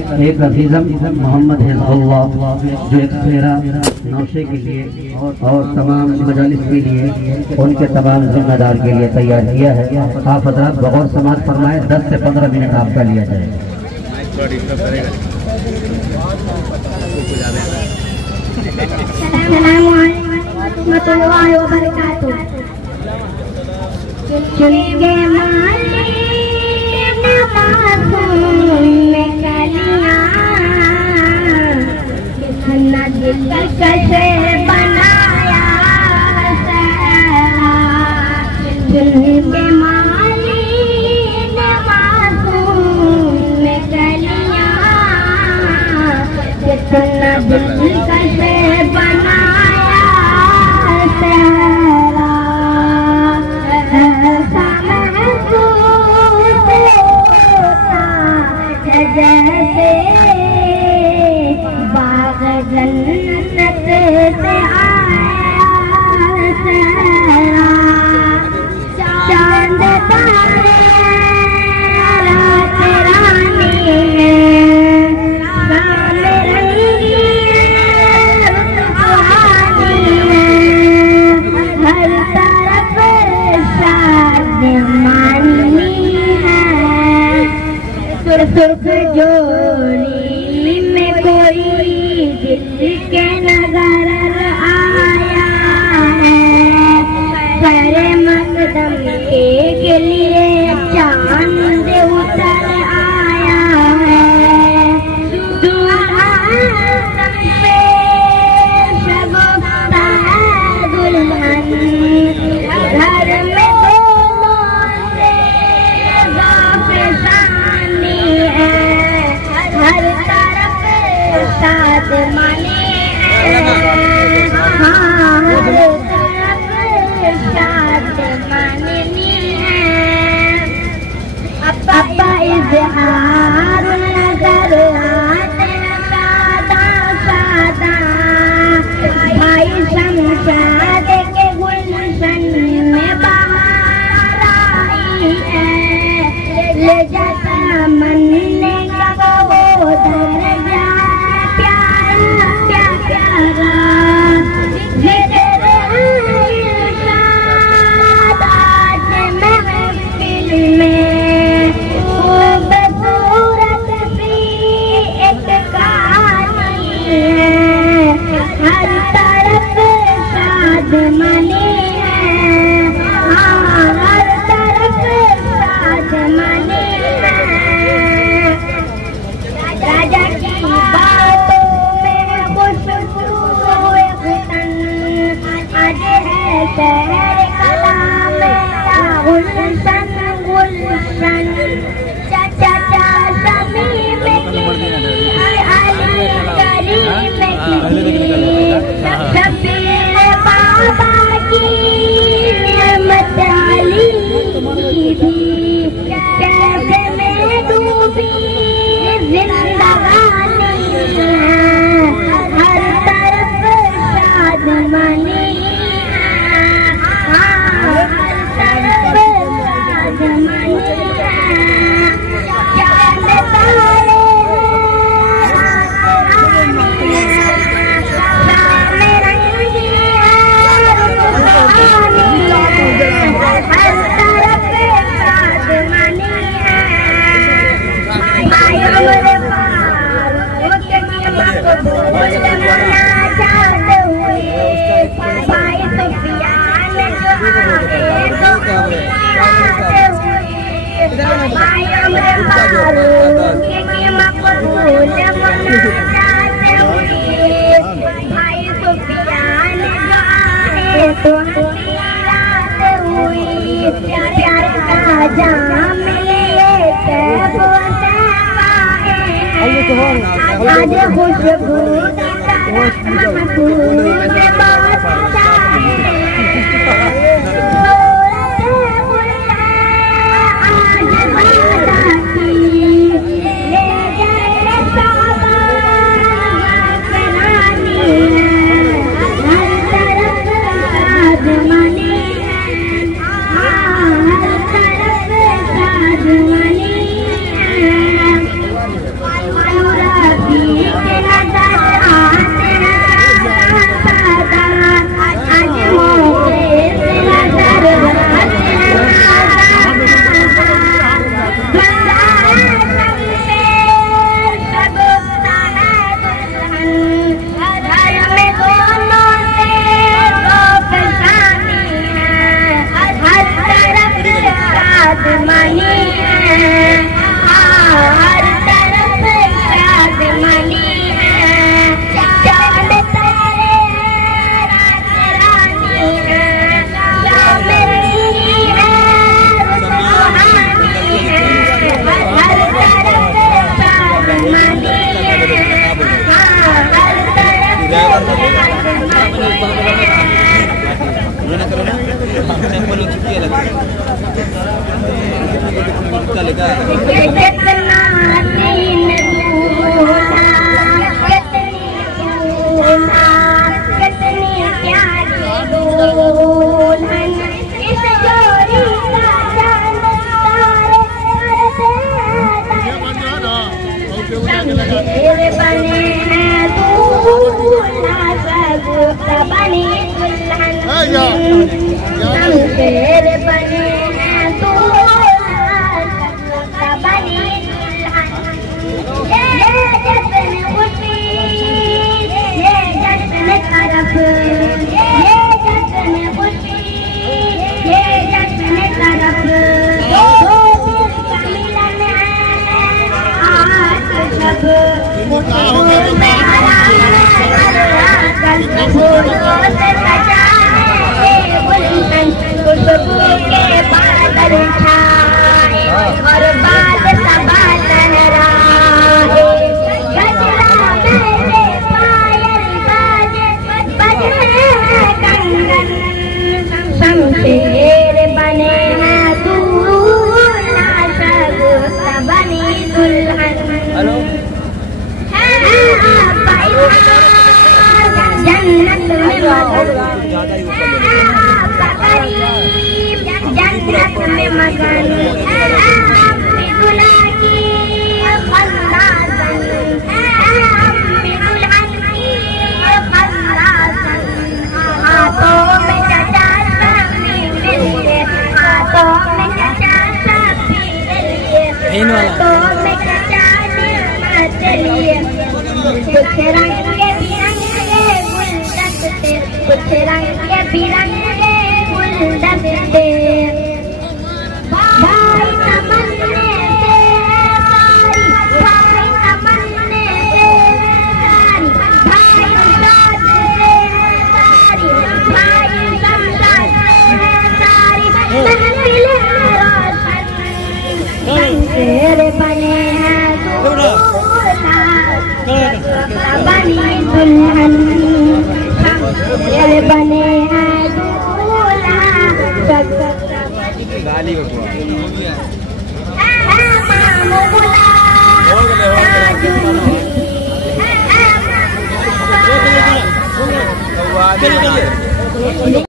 एक अजीज़म मोहम्मद हिज़्बुल्लाह जो एक फेरा नौशे के लिए और तमाम मजालिस के लिए उनके तमाम जिम्मेदार के लिए तैयार किया है। आप हज़रात बगौर समाज फरमाए, 10 से 15 मिनट आपका लिया जाएगा। चुनके माले में कलियां कितना दिल कैसे बनाया चुनके माले में कलियां कितना दिल कैसे बनाया जैसे बाग जन्नत से आया चांद तारे रात रानी शाम रंगी हर तरफ शादमानी है। सुर्ख जोड़ी में कोई दिल के नजर आया है परे मकदम के लिए चांद उतर आया है। दूल्हा पे शगुफ्ता है दुल्हन घर में हर तरफ शादमानी है। हाँ हर तरफ शादमानी है। अब्बा इज़हार नजर आते सादा सादा भाई शमशाद के गुलशन में बहार आई है। ले जाता मन्ने का वो दर्जा प्यारा प्यारा जिक्र इरशाद आज महफिल में खूबसूरत सी एक कहानी है। हर तरफ शादमानी है। हाँ हर तरफ शादमानी है। राजा की बातों में खुशबू गुलशन आज है शहर कला मेरा गुलशन गुलशन चाचा शमीम की अली करीम की शबीर बाबा की रहमत अली भी कैसे में डूबी जिंदगानी है। हर तरफ शादमानी है। हाँ हर तरफ शादमानी है। चांद तारे शाम रंगी हर तरफ शादमानी है। भाई हमरे फारूक के मकबूल मना चाहते हुए भाई सुफियान जो आगे तो आते हुए भाई हमरे फारूक के मकबूल मना चाहते हुए भाई सुफियान जो आगे तो आते हुए प्यार का जाम लेके आज खुशबू शमशेर बने हैं दूल्हा सगुफ्ता बनी दुल्हन शमशेर बने हैं दूल्हा सगुफ्ता बनी दुल्हन ये जश्न खुशी ये जश्न तरफ ये जश्न खुशी ये जश्न तरफ दो दिल का मिलन है आज जब फूलों से सजा है गुलशन खुशबू के बादल छाए और बात सबा लहराए गजरा मेरे पायल बाजे बजे कंगन शमशेर बने हैं दूल्हा सगुफ्ता बनी दुल्हन जन्नत में जन्नत में मगन दुल्हा की खन्नासन दुल्हन की खन्नासन हाथों में चचा सबी मिलके हाथों में चचा सबी मिलके हाथों में चचा चलिए कुछ रंग के बिरंगे गुलदस्ते कुछ रंग के बिरंगे गुलदस्ते भाई तमन्ने से सारी भाई तमन्ने से सारी भाई शमशाद से सारी भाई शमशाद से सारी महफिल रोशन शमशेर बने हैं दूल्हा बनी दुल्हन शमशेर बने हैं दूल्हा